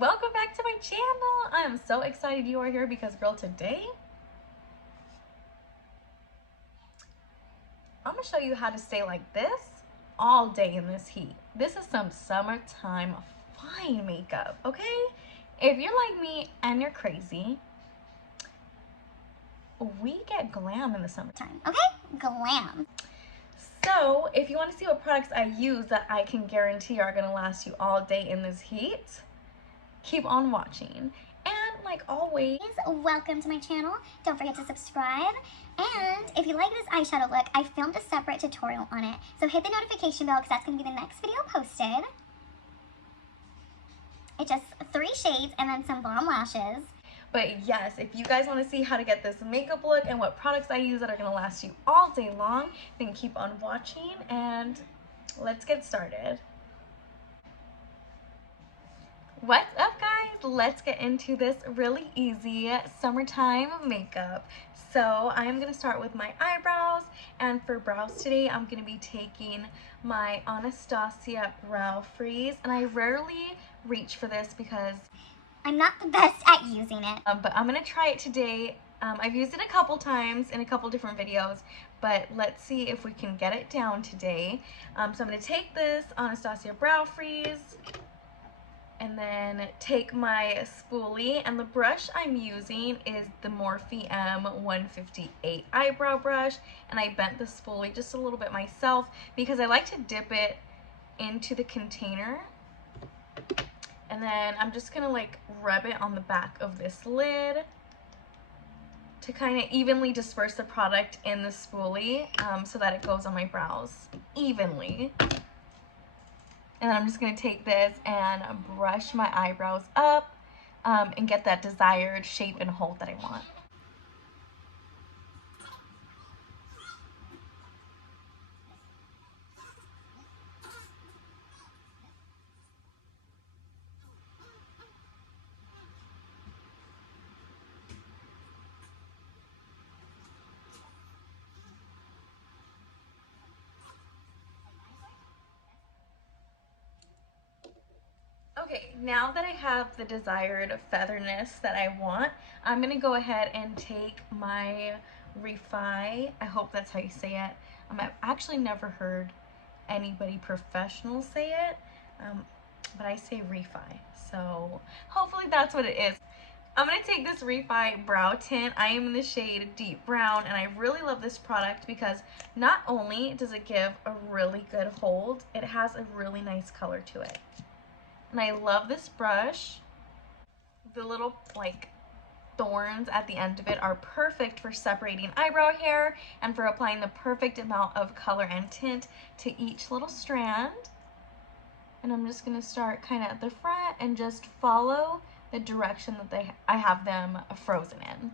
welcome back to my channel. I am so excited you are here because girl, today I'm gonna show you how to stay like this all day in this heat. This is some summertime fine makeup, okay? If you're like me and you're crazy, we get glam in the summertime, okay? Glam. So if you want to see what products I use that I can guarantee are gonna last you all day in this heat, keep on watching. And like always, welcome to my channel. Don't forget to subscribe. And if you like this eyeshadow look, I filmed a separate tutorial on it. So hit the notification bell because that's going to be the next video posted. It's just 3 shades and then some bomb lashes. But yes, if you guys want to see how to get this makeup look and what products I use that are going to last you all day long, then keep on watching and let's get started. What's up guys? Let's get into this really easy summertime makeup. So I'm going to start with my eyebrows, and for brows today I'm going to be taking my Anastasia Brow Freeze, and I rarely reach for this because I'm not the best at using it. But I'm going to try it today. I've used it a couple times in a couple different videos, but let's see if we can get it down today. So I'm going to take this Anastasia Brow Freeze and then take my spoolie, and the brush I'm using is the Morphe M158 eyebrow brush, and I bent the spoolie just a little bit myself because I like to dip it into the container. And then I'm just gonna like rub it on the back of this lid to kind of evenly disperse the product in the spoolie so that it goes on my brows evenly. And then I'm just gonna take this and brush my eyebrows up and get that desired shape and hold that I want. Okay, now that I have the desired featherness that I want, I'm going to go ahead and take my Refi, I hope that's how you say it. I've actually never heard anybody professional say it, but I say Refi, so hopefully that's what it is. I'm going to take this Refi Brow Tint. I am in the shade Deep Brown, and I really love this product because not only does it give a really good hold, it has a really nice color to it. And I love this brush. The little like thorns at the end of it are perfect for separating eyebrow hair and for applying the perfect amount of color and tint to each little strand. And I'm just gonna start kind of at the front and just follow the direction that I have them frozen in.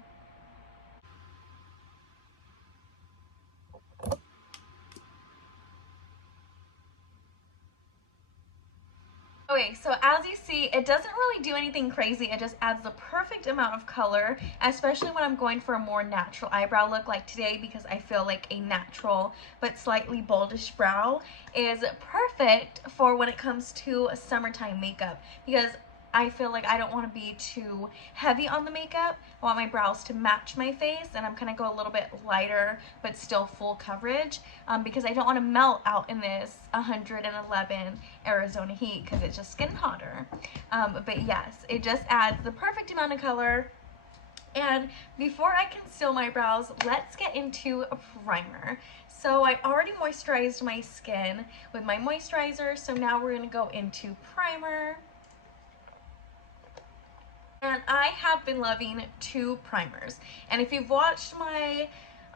Okay, so as you see, it doesn't really do anything crazy. It just adds the perfect amount of color, especially when I'm going for a more natural eyebrow look like today, because I feel like a natural but slightly boldish brow is perfect for when it comes to summertime makeup, because I feel like I don't want to be too heavy on the makeup. I want my brows to match my face, and I'm going to go a little bit lighter but still full coverage because I don't want to melt out in this 111 Arizona heat because it's just getting hotter. But yes, it just adds the perfect amount of color. And before I conceal my brows, let's get into a primer. So I already moisturized my skin with my moisturizer, so now we're going to go into primer. And I have been loving 2 primers. And if you've watched my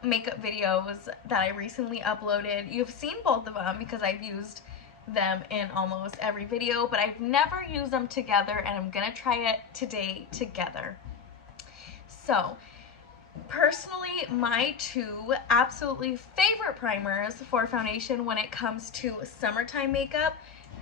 makeup videos that I recently uploaded, you've seen both of them because I've used them in almost every video, but I've never used them together, and I'm gonna try it today together. So, personally, my 2 absolutely favorite primers for foundation when it comes to summertime makeup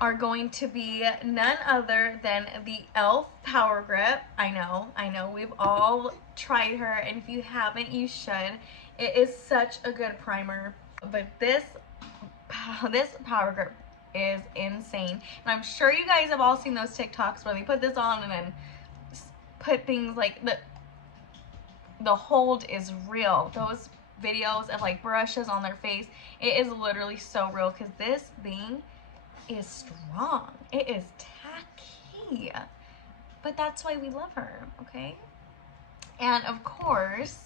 are going to be none other than the e.l.f. Power Grip. I know, we've all tried her, and if you haven't, you should. It is such a good primer, but this Power Grip is insane. And I'm sure you guys have all seen those TikToks where they put this on and then put things like the hold is real. Those videos of like brushes on their face, it is literally so real because this thing is strong. It is tacky. But that's why we love her, okay? And of course,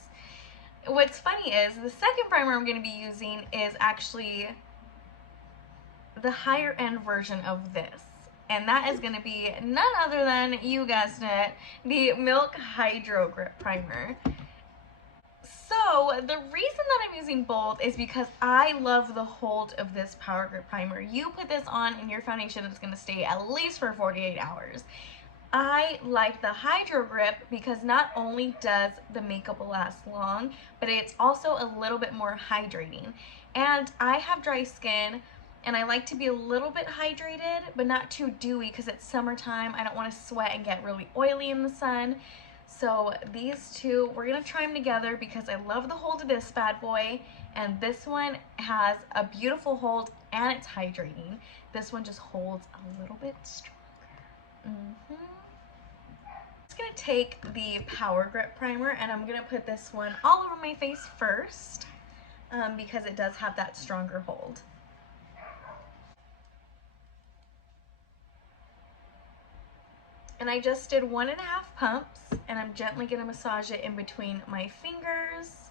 what's funny is the second primer I'm going to be using is actually the higher end version of this. And that is going to be none other than, you guessed it, the Milk Hydro Grip Primer. So the reason that I'm using both is because I love the hold of this Power Grip Primer. You put this on and your foundation is going to stay at least for 48 hours. I like the Hydro Grip because not only does the makeup last long, but it's also a little bit more hydrating. And I have dry skin and I like to be a little bit hydrated, but not too dewy because it's summertime. I don't want to sweat and get really oily in the sun. So these two, we're going to try them together because I love the hold of this bad boy. And this one has a beautiful hold and it's hydrating. This one just holds a little bit stronger. I'm going to take the Power Grip Primer and I'm going to put this one all over my face first because it does have that stronger hold. And I just did 1.5 pumps and I'm gently going to massage it in between my fingers.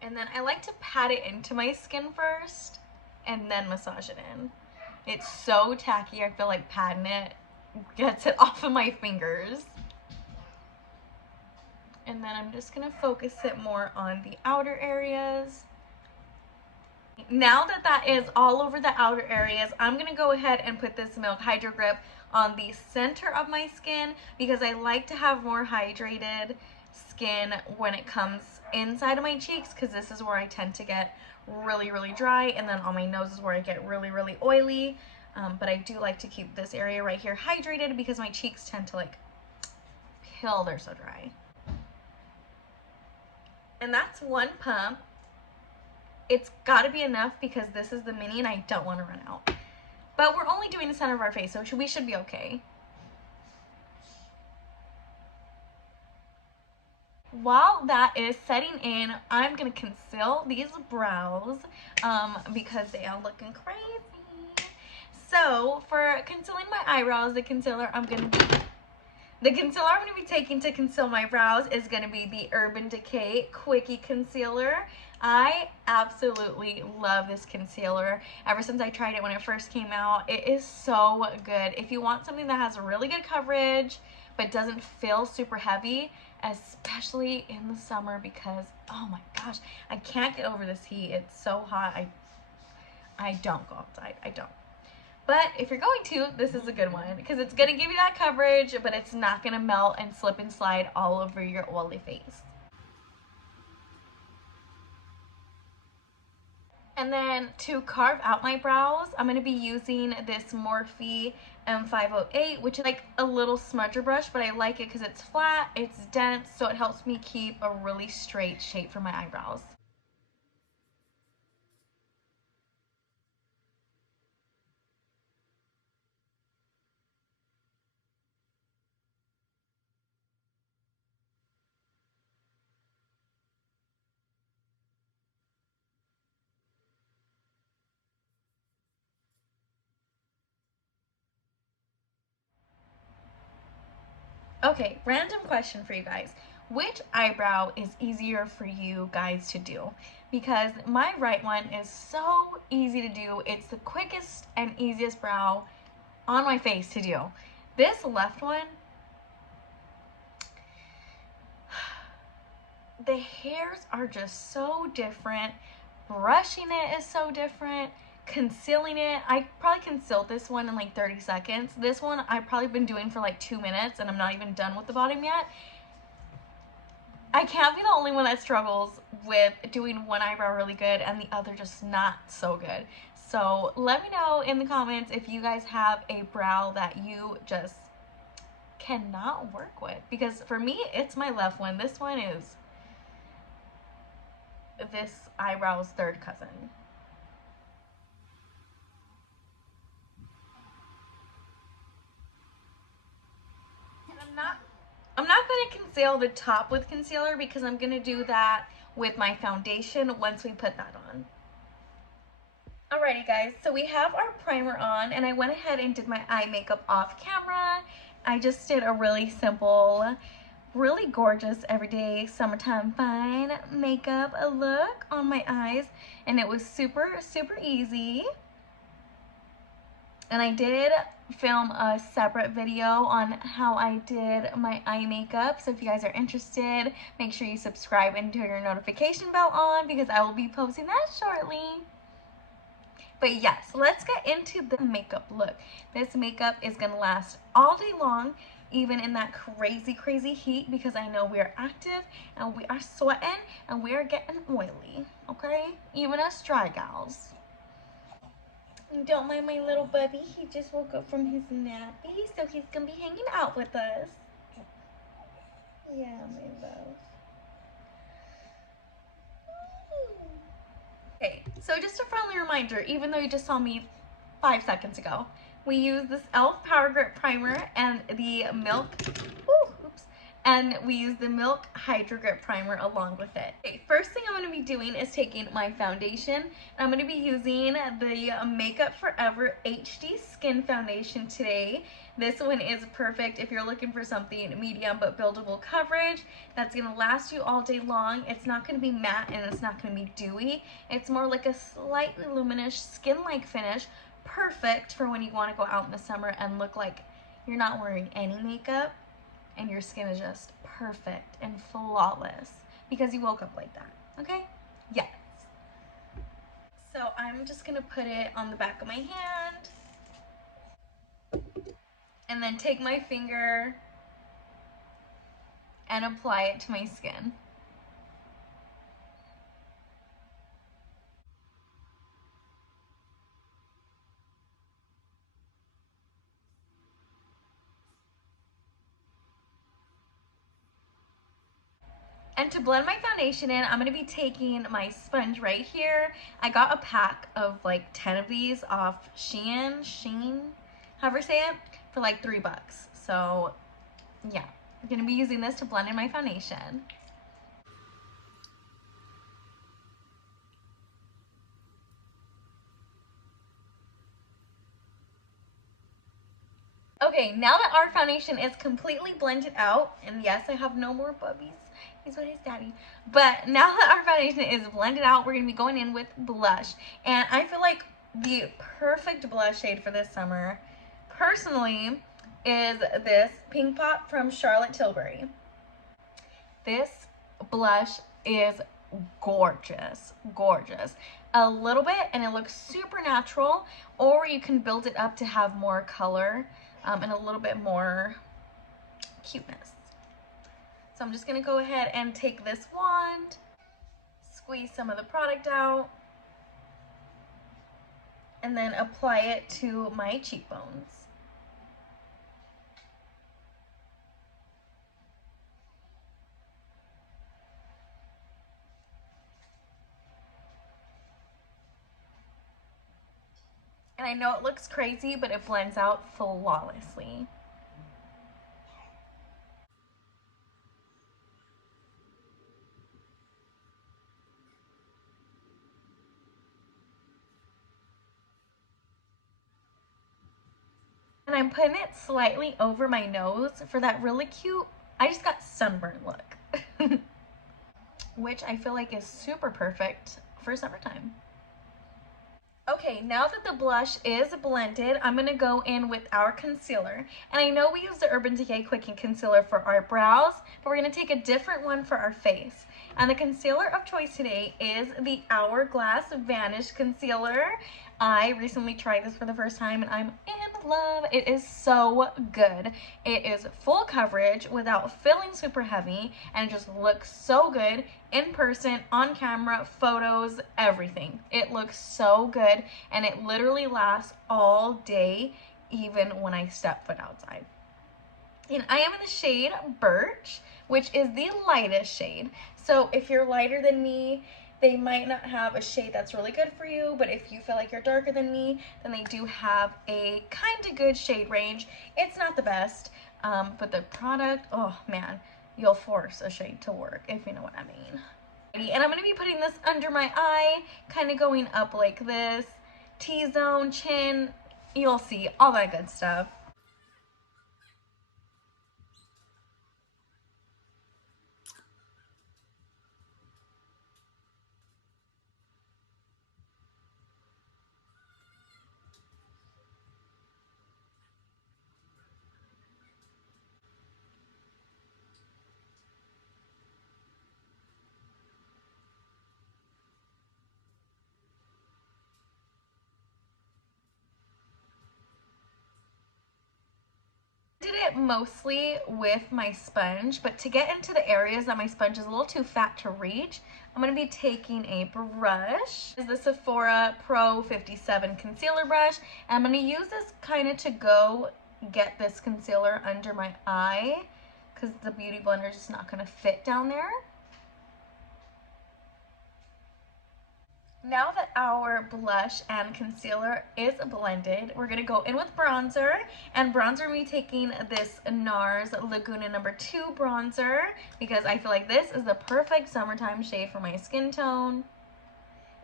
And then I like to pat it into my skin first and then massage it in. It's so tacky, I feel like patting it gets it off of my fingers. And then I'm just going to focus it more on the outer areas. Now that that is all over the outer areas, I'm going to go ahead and put this Milk Hydro Grip on the center of my skin because I like to have more hydrated skin when it comes inside of my cheeks because this is where I tend to get really, really dry, and then on my nose is where I get really, really oily. But I do like to keep this area right here hydrated because my cheeks tend to like peel, they're so dry. And that's 1 pump. It's got to be enough because this is the mini and I don't want to run out. But we're only doing the center of our face, so we should be okay. While that is setting in, I'm going to conceal these brows because they are looking crazy. So for concealing my eyebrows, the concealer I'm going to be taking to conceal my brows is going to be the Urban Decay Quickie Concealer. I absolutely love this concealer. Ever since I tried it when it first came out, it is so good. If you want something that has really good coverage but doesn't feel super heavy, especially in the summer because, oh my gosh, I can't get over this heat. It's so hot. I don't go outside. I don't. But if you're going to, this is a good one because it's going to give you that coverage, but it's not going to melt and slip and slide all over your oily face. And then to carve out my brows, I'm going to be using this Morphe M508, which is like a little smudger brush, but I like it because it's flat, it's dense, so it helps me keep a really straight shape for my eyebrows. Okay, random question for you guys. Which eyebrow is easier for you guys to do? Because my right one is so easy to do. It's the quickest and easiest brow on my face to do. This left one, the hairs are just so different. Brushing it is so different. Concealing it, I probably concealed this one in like 30 seconds. This one I've probably been doing for like 2 minutes and I'm not even done with the bottom yet. I can't be the only one that struggles with doing one eyebrow really good and the other just not so good. So let me know in the comments if you guys have a brow that you just cannot work with. Because for me, it's my left one. This one is this eyebrow's third cousin. I'm not going to conceal the top with concealer because I'm going to do that with my foundation once we put that on. Alrighty guys, so we have our primer on and I went ahead and did my eye makeup off camera. I just did a really simple, really gorgeous everyday summertime fine makeup look on my eyes, and it was super easy. And I did film a separate video on how I did my eye makeup, so if you guys are interested, make sure you subscribe and turn your notification bell on because I will be posting that shortly. But yes, let's get into the makeup look. This makeup is going to last all day long, even in that crazy heat, because I know we are active and we are sweating and we are getting oily, okay? Even us dry gals. Don't mind my little bubby. He just woke up from his nappy, so he's going to be hanging out with us. Yeah, my love. Okay, so just a friendly reminder, even though you just saw me 5 seconds ago, we use this e.l.f. Power Grip Primer and the Milk, and we use the Milk Hydro Grip Primer along with it. Okay, first thing I'm going to be doing is taking my foundation, and I'm going to be using the Makeup Forever HD Skin Foundation today. This one is perfect if you're looking for something medium but buildable coverage that's going to last you all day long. It's not going to be matte and it's not going to be dewy. It's more like a slightly luminous skin-like finish, perfect for when you want to go out in the summer and look like you're not wearing any makeup and your skin is just perfect and flawless because you woke up like that, okay? Yes. So I'm just going to put it on the back of my hand. And then take my finger and apply it to my skin. And to blend my foundation in, I'm going to be taking my sponge right here. I got a pack of like 10 of these off Shein, however you say it, for like $3. So yeah, I'm going to be using this to blend in my foundation. Okay, now that our foundation is completely blended out, and yes, I have no more bubbies. He's with his daddy. But now that our foundation is blended out, we're going to be going in with blush. And I feel like the perfect blush shade for this summer, personally, is this Pink Pop from Charlotte Tilbury. This blush is gorgeous. A little bit and it looks super natural, or you can build it up to have more color and a little bit more cuteness. So I'm just going to go ahead and take this wand, squeeze some of the product out, and then apply it to my cheekbones. And I know it looks crazy, but it blends out flawlessly. And I'm putting it slightly over my nose for that really cute, I just got sunburn look. Which I feel like is super perfect for summertime. Okay, now that the blush is blended, I'm going to go in with our concealer. And I know we use the Urban Decay Quick and Concealer for our brows, but we're going to take a different one for our face. And the concealer of choice today is the Hourglass Vanish Concealer. I recently tried this for the first time and I'm in love. It is so good. It is full coverage without feeling super heavy, and it just looks so good in person, on camera, photos, everything. It looks so good and it literally lasts all day, even when I step foot outside. And I am in the shade Birch, which is the lightest shade. So if you're lighter than me, they might not have a shade that's really good for you, but if you feel like you're darker than me, then they do have a kind of good shade range. It's not the best, But the product, oh man, you'll force a shade to work, if you know what I mean. And I'm going to be putting this under my eye, kind of going up like this, T-zone, chin, you'll see, all that good stuff. Did it mostly with my sponge, but to get into the areas that my sponge is a little too fat to reach, I'm going to be taking a brush. This is the Sephora Pro 57 concealer brush, and I'm going to use this kind of to go get this concealer under my eye because the Beauty Blender is just not going to fit down there. Now that our blush and concealer is blended, we're going to go in with bronzer. And bronzer, me taking this NARS Laguna number 2 bronzer because I feel like this is the perfect summertime shade for my skin tone.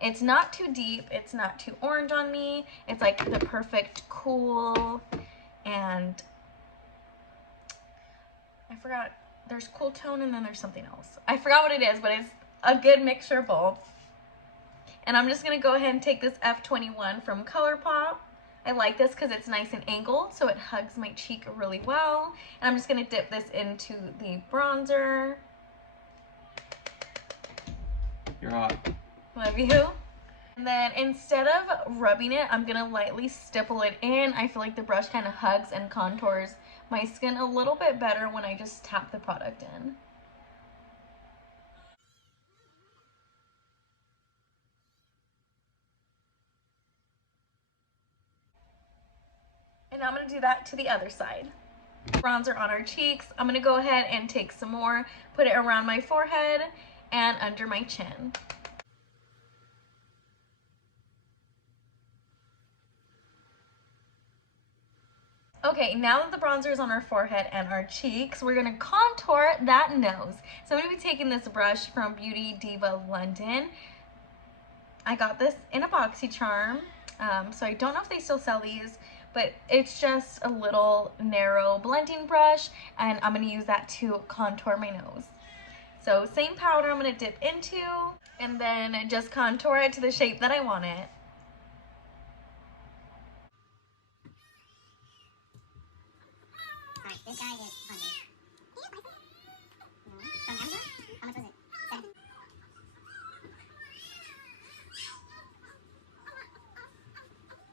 It's not too deep, it's not too orange on me. It's like the perfect cool, and I forgot, there's cool tone and then there's something else. I forgot what it is, but it's a good mixture of both. And I'm just going to go ahead and take this F21 from ColourPop. I like this because it's nice and angled, so it hugs my cheek really well. And I'm just going to dip this into the bronzer. You're hot. Love you. And then instead of rubbing it, I'm going to lightly stipple it in. I feel like the brush kind of hugs and contours my skin a little bit better when I just tap the product in. And I'm going to do that to the other side. Bronzer on our cheeks. I'm going to go ahead and take some more, put it around my forehead and under my chin. Okay, now that the bronzer is on our forehead and our cheeks, we're going to contour that nose. So I'm going to be taking this brush from Beauty Diva London. I got this in a BoxyCharm, so I don't know if they still sell these, but it's just a little narrow blending brush, and I'm going to use that to contour my nose. So same powder I'm going to dip into, and then just contour it to the shape that I want it. Alright, this guy is 100. From Amazon? How much was it? 7.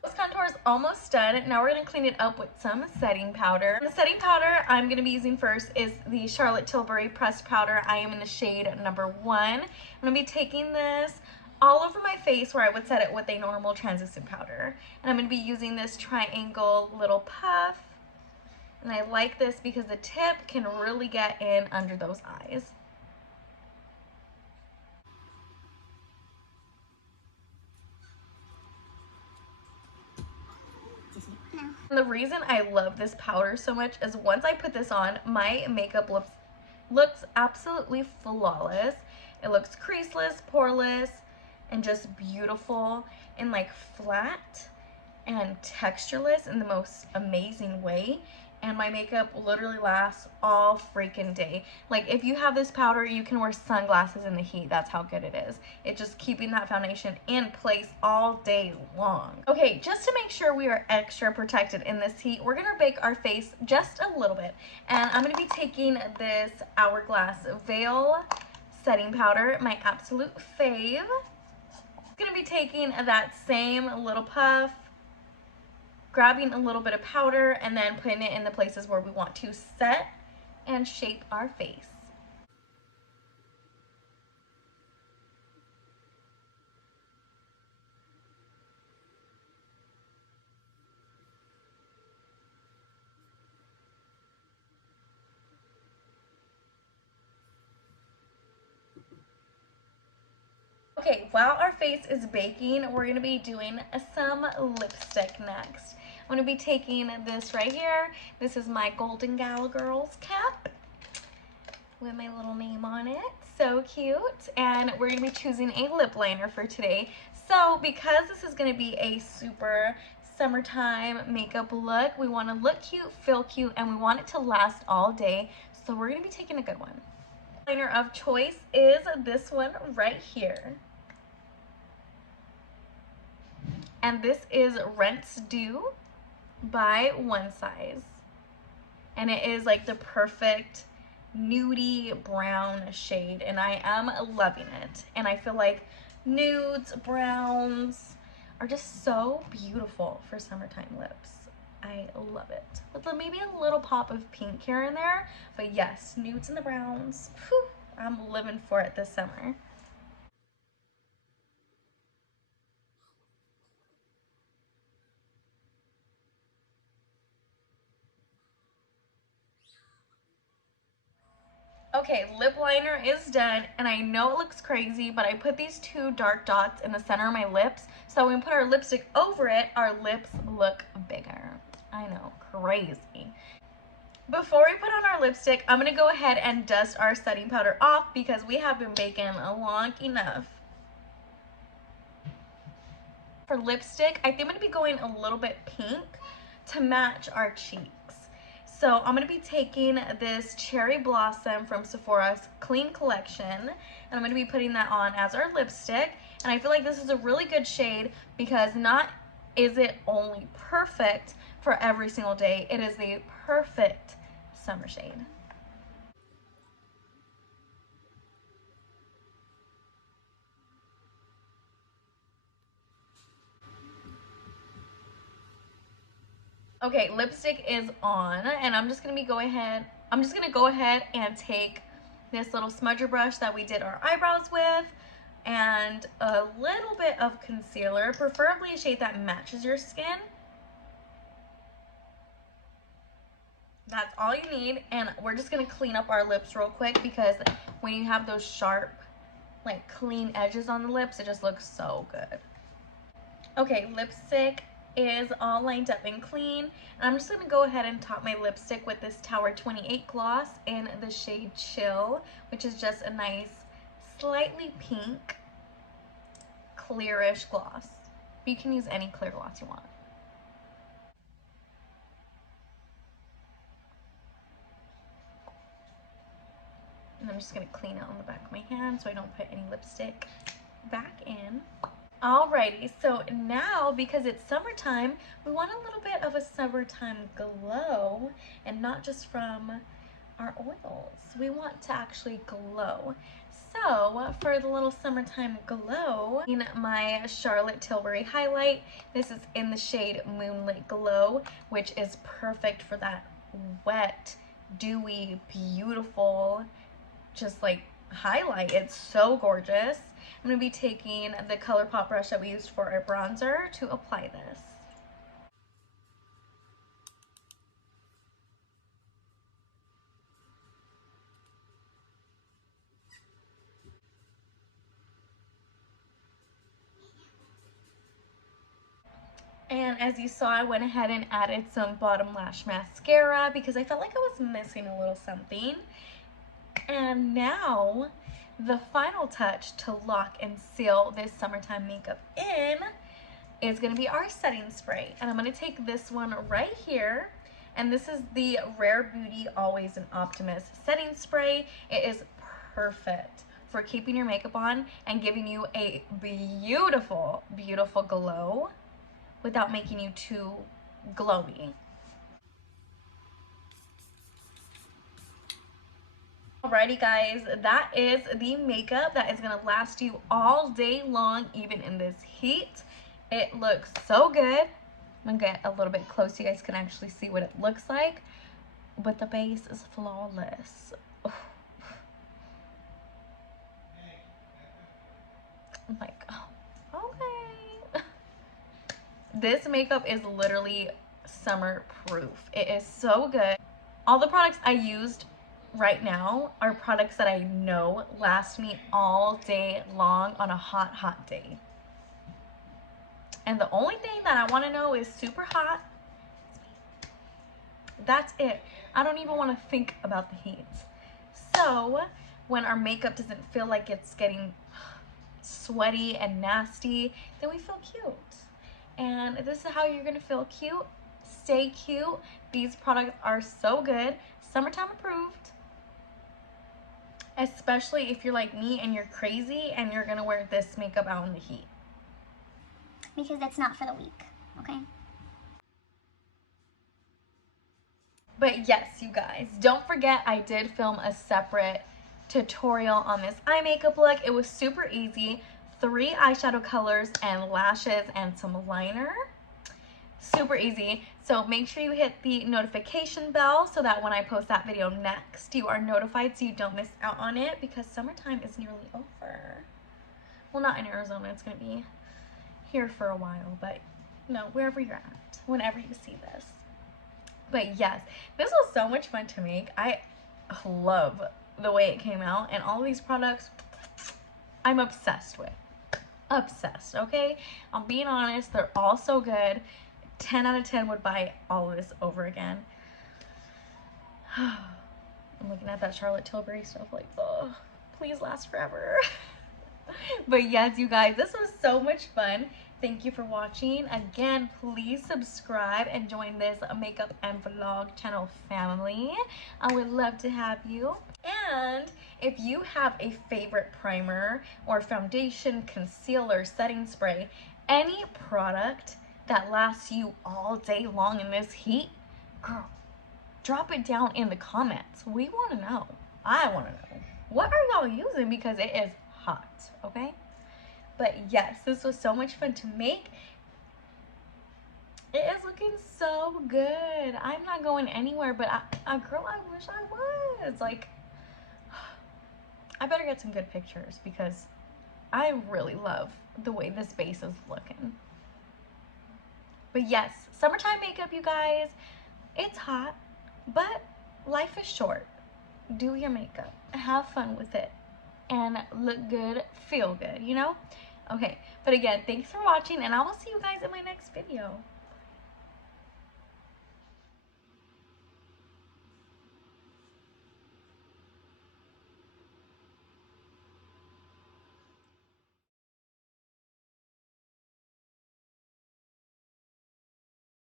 This contour is almost done. Now we're going to clean it up with some setting powder. The setting powder I'm going to be using first is the Charlotte Tilbury pressed powder. I am in the shade number 1. I'm going to be taking this all over my face where I would set it with a normal translucent powder. And I'm going to be using this triangle little puff. And I like this because the tip can really get in under those eyes. And the reason I love this powder so much is once I put this on, my makeup looks absolutely flawless. It looks creaseless, poreless, and just beautiful and like flat and textureless in the most amazing way. And my makeup literally lasts all freaking day. Like if you have this powder, you can wear sunglasses in the heat. That's how good it is. It's just keeping that foundation in place all day long. Okay, just to make sure we are extra protected in this heat, we're gonna bake our face just a little bit. And I'm gonna be taking this Hourglass Veil setting powder, my absolute fave. I'm gonna be taking that same little puff, grabbing a little bit of powder, and then putting it in the places where we want to set and shape our face. Okay, while our face is baking, we're going to be doing some lipstick next. I'm going to be taking this right here. This is my Golden Gal Girls cap with my little name on it. So cute. And we're going to be choosing a lip liner for today. So because this is going to be a super summertime makeup look, we want to look cute, feel cute, and we want it to last all day. So we're going to be taking a good one. Liner of choice is this one right here. And this is Rent's Due by One Size. And it is like the perfect nudie brown shade, and I am loving it. And I feel like nudes, browns are just so beautiful for summertime lips. I love it. With maybe a little pop of pink here and there, but yes, nudes and the browns, whew, I'm living for it this summer. Okay, lip liner is done, and I know it looks crazy, but I put these two dark dots in the center of my lips, so when we put our lipstick over it, our lips look bigger. I know, crazy. Before we put on our lipstick, I'm gonna go ahead and dust our setting powder off because we have been baking long enough. For lipstick, I think I'm gonna be going a little bit pink to match our cheeks. So I'm going to be taking this Cherry Blossom from Sephora's Clean Collection, and I'm going to be putting that on as our lipstick. And I feel like this is a really good shade because not is it only perfect for every single day, it is the perfect summer shade. Okay, lipstick is on, and I'm just gonna go ahead and take this little smudger brush that we did our eyebrows with, and a little bit of concealer, preferably a shade that matches your skin. That's all you need, and we're just gonna clean up our lips real quick because when you have those sharp, like clean edges on the lips, it just looks so good. Okay, lipstick is all lined up and clean, and I'm just going to go ahead and top my lipstick with this Tower 28 gloss in the shade Chill, which is just a nice slightly pink clearish gloss. You can use any clear gloss you want. And I'm just going to clean it on the back of my hand so I don't put any lipstick back in. Alrighty, so now because it's summertime, we want a little bit of a summertime glow, and not just from our oils. We want to actually glow. So for the little summertime glow, in my Charlotte Tilbury highlight, this is in the shade Moonlit Glow, which is perfect for that wet, dewy, beautiful, just like highlight. It's so gorgeous. I'm going to be taking the ColourPop brush that we used for our bronzer to apply this. And as you saw, I went ahead and added some bottom lash mascara because I felt like I was missing a little something. And now the final touch to lock and seal this summertime makeup in is going to be our setting spray. And I'm going to take this one right here. And this is the Rare Beauty Always an Optimist setting spray. It is perfect for keeping your makeup on and giving you a beautiful, beautiful glow without making you too glowy. Alrighty guys, that is the makeup that is going to last you all day long, even in this heat. It looks so good. I'm going to get a little bit close so you guys can actually see what it looks like. But the base is flawless. I'm like, oh, okay. This makeup is literally summer proof. It is so good. All the products I used right now are products that I know last me all day long on a hot, hot day. And the only thing that I want to know is super hot That's it. I don't even want to think about the heat. So when our makeup doesn't feel like it's getting sweaty and nasty, then we feel cute. And this is how you're gonna feel cute. Stay cute. These products are so good. Summertime approved. Especially if you're like me and you're crazy and you're gonna wear this makeup out in the heat. Because it's not for the weak, okay? But yes, you guys, don't forget I did film a separate tutorial on this eye makeup look. It was super easy. 3 eyeshadow colors and lashes and some liner. Super easy. So make sure you hit the notification bell so that when I post that video next, you are notified so you don't miss out on it, because summertime is nearly over. Well, not in Arizona. It's going to be here for a while, but no, wherever you're at, whenever you see this. But yes, this was so much fun to make. I love the way it came out, and all of these products I'm obsessed with. Obsessed, okay? I'm being honest, they're all so good. 10 out of 10 would buy all of this over again. I'm looking at that Charlotte Tilbury stuff like, oh, please last forever. But yes, you guys, this was so much fun. Thank you for watching. Again, please subscribe and join this makeup and vlog channel family. I would love to have you. And if you have a favorite primer or foundation, concealer, setting spray, any product that lasts you all day long in this heat, girl, drop it down in the comments. We want to know. I want to know. What are y'all using? Because it is hot, okay? But yes, this was so much fun to make. It is looking so good. I'm not going anywhere, but girl, I wish I was. Like, I better get some good pictures because I really love the way this base is looking. But yes, summertime makeup, you guys. It's hot, but life is short. Do your makeup. Have fun with it. And look good, feel good, you know? Okay, but again, thanks for watching, and I will see you guys in my next video.